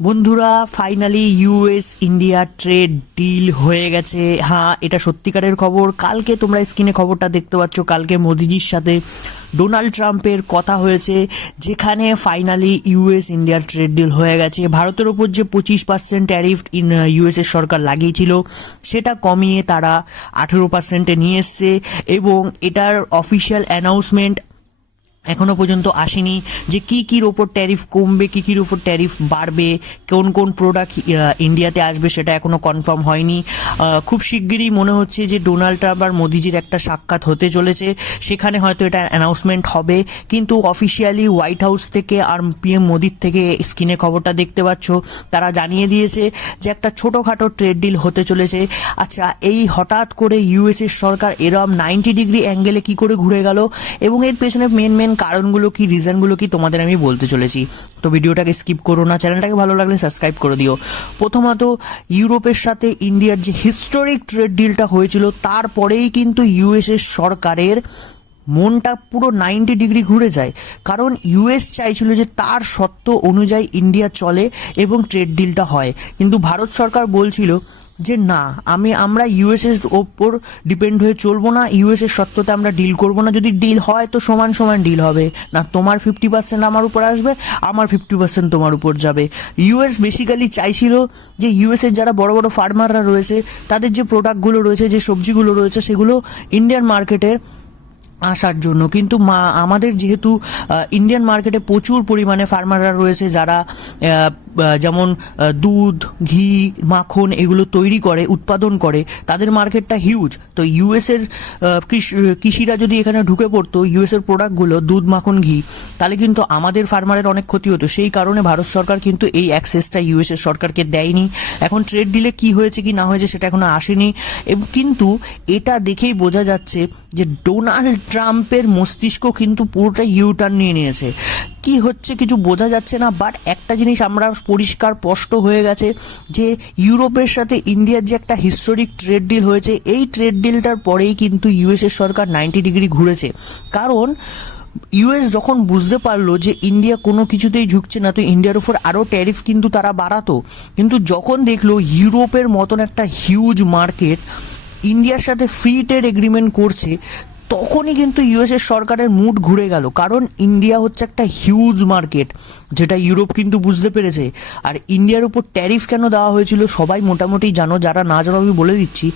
বন্ধুরা, finally US India trade deal হয়ে গেছে। হ্যাঁ, এটা সত্যিকারের খবর। কালকে তোমরা স্ক্রিনে খবরটা দেখতে পাচ্ছ, কালকে মোদিজির সাথে ডোনাল্ড ট্রাম্পের কথা হয়েছে, যেখানে ফাইনালি ইউএস ইন্ডিয়ার ট্রেড ডিল হয়ে গেছে। ভারতের ওপর যে 25% ট্যারিফ ইউএসের সরকার লাগিয়েছিল, সেটা কমিয়ে তারা 18%-এ নিয়ে এসছে, এবং এটার অফিসিয়াল অ্যানাউন্সমেন্ট এখনো পর্যন্ত আসেনি যে কির ওপর ট্যারিফ কমবে, কির ওপর ট্যারিফ বাড়বে, কোন কোন প্রোডাক্ট ইন্ডিয়াতে আসবে সেটা এখনো কনফার্ম হয়নি। খুব শিগগিরই মনে হচ্ছে যে ডোনাল্ড ট্রাম্প আর মোদিজির একটা সাক্ষাৎ হতে চলেছে, সেখানে হয়তো এটা অ্যানাউন্সমেন্ট হবে। কিন্তু অফিসিয়ালি হোয়াইট হাউস থেকে আর পিএম মোদির থেকে স্ক্রিনে খবরটা দেখতে পাচ্ছ, তারা জানিয়ে দিয়েছে যে একটা ছোটোখাটো ট্রেড ডিল হতে চলেছে। আচ্ছা, এই হঠাৎ করে ইউএসের সরকার এরম 90 ডিগ্রি অ্যাঙ্গেলে কি করে ঘুরে গেল, এবং এর পেছনে মেন কারণগুলো কি, রিজনগুলো কি, তোমাদের আমি বলতে চলেছি। তো ভিডিওটাকে স্কিপ করো না, চ্যানেলটাকে ভালো লাগলে সাবস্ক্রাইব করে দিও। প্রথমত, ইউরোপের সাথে ইন্ডিয়ার যে হিস্টোরিক ট্রেড ডিলটা হয়েছিল, তারপরেই কিন্তু ইউএসের সরকারের মনটা পুরো 90 ডিগ্রি ঘুরে যায়। কারণ ইউএস চাইছিল যে তার শর্ত অনুযায়ী ইন্ডিয়া চলে এবং ট্রেড ডিলটা হয়, কিন্তু ভারত সরকার বলছিল যে না, আমরা ইউএসের ওপর ডিপেন্ড হয়ে চলবো না, ইউএসের শর্ততে আমরা ডিল করবো না। যদি ডিল হয় তো সমান সমান ডিল হবে, না তোমার 50% আমার উপর আসবে, আমার 50% তোমার উপর যাবে। ইউএস বেসিক্যালি চাইছিল যে ইউএসের যারা বড় বড় ফার্মাররা রয়েছে, তাদের যে প্রোডাক্টগুলো রয়েছে, যে সবজিগুলো রয়েছে, সেগুলো ইন্ডিয়ান মার্কেটে আসার জন্য। কিন্তু আমাদের যেহেতু ইন্ডিয়ান মার্কেটে প্রচুর পরিমাণে ফার্মাররা রয়েছে, যারা যেমন দুধ, ঘি, মাখন এগুলো তৈরি করে, উৎপাদন করে, তাদের মার্কেটটা হিউজ। তো ইউএসের কৃষিরা যদি এখানে ঢুকে পড়তো, ইউএসের প্রোডাক্টগুলো, দুধ, মাখন, ঘি, তাহলে কিন্তু আমাদের ফার্মারের অনেক ক্ষতি হতো। সেই কারণে ভারত সরকার কিন্তু এই অ্যাক্সেসটা ইউএসের সরকারকে দেয়নি। এখন ট্রেড ডিলে কি হয়েছে কি না হয়েছে সেটা এখনো আসেনি, কিন্তু এটা দেখেই বোঝা যাচ্ছে যে ডোনাল্ড ট্রাম্পের মস্তিষ্ক কিন্তু পুরোটা ইউটার্ন নিয়ে নিয়েছে। কি হচ্ছে কিছু বোঝা যাচ্ছে না, বাট একটা জিনিস আমরা পরিষ্কার স্পষ্ট হয়ে গেছে যে ইউরোপের সাথে ইন্ডিয়ার যে একটা হিস্টোরিক ট্রেড ডিল হয়েছে, এই ট্রেড ডিলটার পরেই কিন্তু ইউএসের সরকার 90 ডিগ্রি ঘুরেছে। কারণ ইউএস যখন বুঝতে পারলো যে ইন্ডিয়া কোনো কিছুতেই ঝুঁকছে না, তো ইন্ডিয়ার উপর আরও ট্যারিফ কিন্তু তারা বাড়াতো। কিন্তু যখন দেখলো ইউরোপের মতন একটা হিউজ মার্কেট ইন্ডিয়ার সাথে ফ্রি ট্রেড এগ্রিমেন্ট করছে, তখনই কিন্তু ইউএসের সরকারের মুড ঘুরে গেল। কারণ ইন্ডিয়া হচ্ছে একটা হিউজ মার্কেট, যেটা ইউরোপ কিন্তু বুঝতে পেরেছে। আর ইন্ডিয়ার উপর ট্যারিফ কেন দেওয়া হয়েছিল সবাই মোটামুটি জানো, যারা না জানো আমি বলে দিচ্ছি।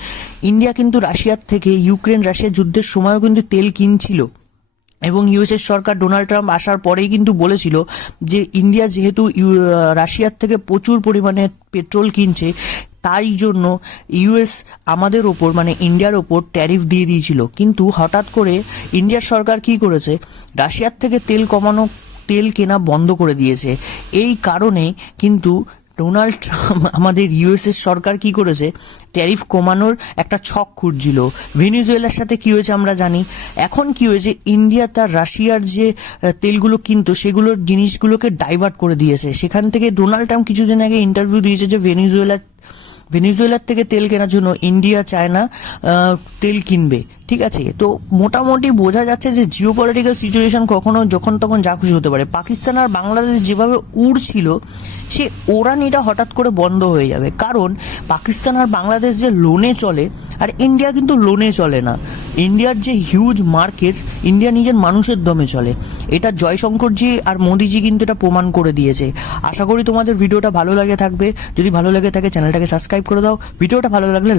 ইন্ডিয়া কিন্তু রাশিয়ার থেকে রাশিয়া যুদ্ধের সময়ও কিন্তু তেল কিনছিল, এবং ইউএসের সরকার ডোনাল্ড ট্রাম্প আসার পরেই কিন্তু বলেছিল যে ইন্ডিয়া যেহেতু রাশিয়ার থেকে প্রচুর পরিমাণে পেট্রোল কিনছে, তাই জন্য ইউএস আমাদের ওপর, মানে ইন্ডিয়ার ওপর ট্যারিফ দিয়ে দিয়েছিল। কিন্তু হঠাৎ করে ইন্ডিয়ার সরকার কি করেছে, রাশিয়ার থেকে তেল কেনা বন্ধ করে দিয়েছে। এই কারণে কিন্তু ডোনাল্ড ট্রাম্প, আমাদের ইউএসের সরকার কি করেছে, ট্যারিফ কমানোর একটা ছক খুঁজছিল। ভেনিজুয়েলার সাথে কি হয়েছে আমরা জানি। এখন কি হয়েছে, ইন্ডিয়া তার রাশিয়ার যে তেলগুলো কিনতো, সেগুলোর জিনিসগুলোকে ডাইভার্ট করে দিয়েছে। সেখান থেকে ডোনাল্ড ট্রাম্প কিছুদিন আগে ইন্টারভিউ দিয়েছে যে ভেনিজুয়েলার থেকে তেল কেনার জন্য ইন্ডিয়া চায় না তেল কিনবে। ঠিক আছে, তো মোটামুটি বোঝা যাচ্ছে যে জিওপলিটিক্যাল সিচুয়েশন কখনো যখন তখন যা খুশি হতে পারে। পাকিস্তান আর বাংলাদেশ যেভাবে উড়ছিল, সে ওড়ানিটা হঠাৎ করে বন্ধ হয়ে যাবে। কারণ পাকিস্তান আর বাংলাদেশ যে লোনে চলে, আর ইন্ডিয়া কিন্তু লোনে চলে না। ইন্ডিয়ার যে হিউজ মার্কেট, ইন্ডিয়া নিজের মানুষের দমে চলে। এটা জয়শঙ্করজি আর মোদিজি কিন্তু এটা প্রমাণ করে দিয়েছে। আশা করি তোমাদের ভিডিওটা ভালো লাগে থাকবে। যদি ভালো লাগে থাকে চ্যানেলটাকে সাবস্ক্রাইব করে দাও। ভিডিওটা ভালো লাগলে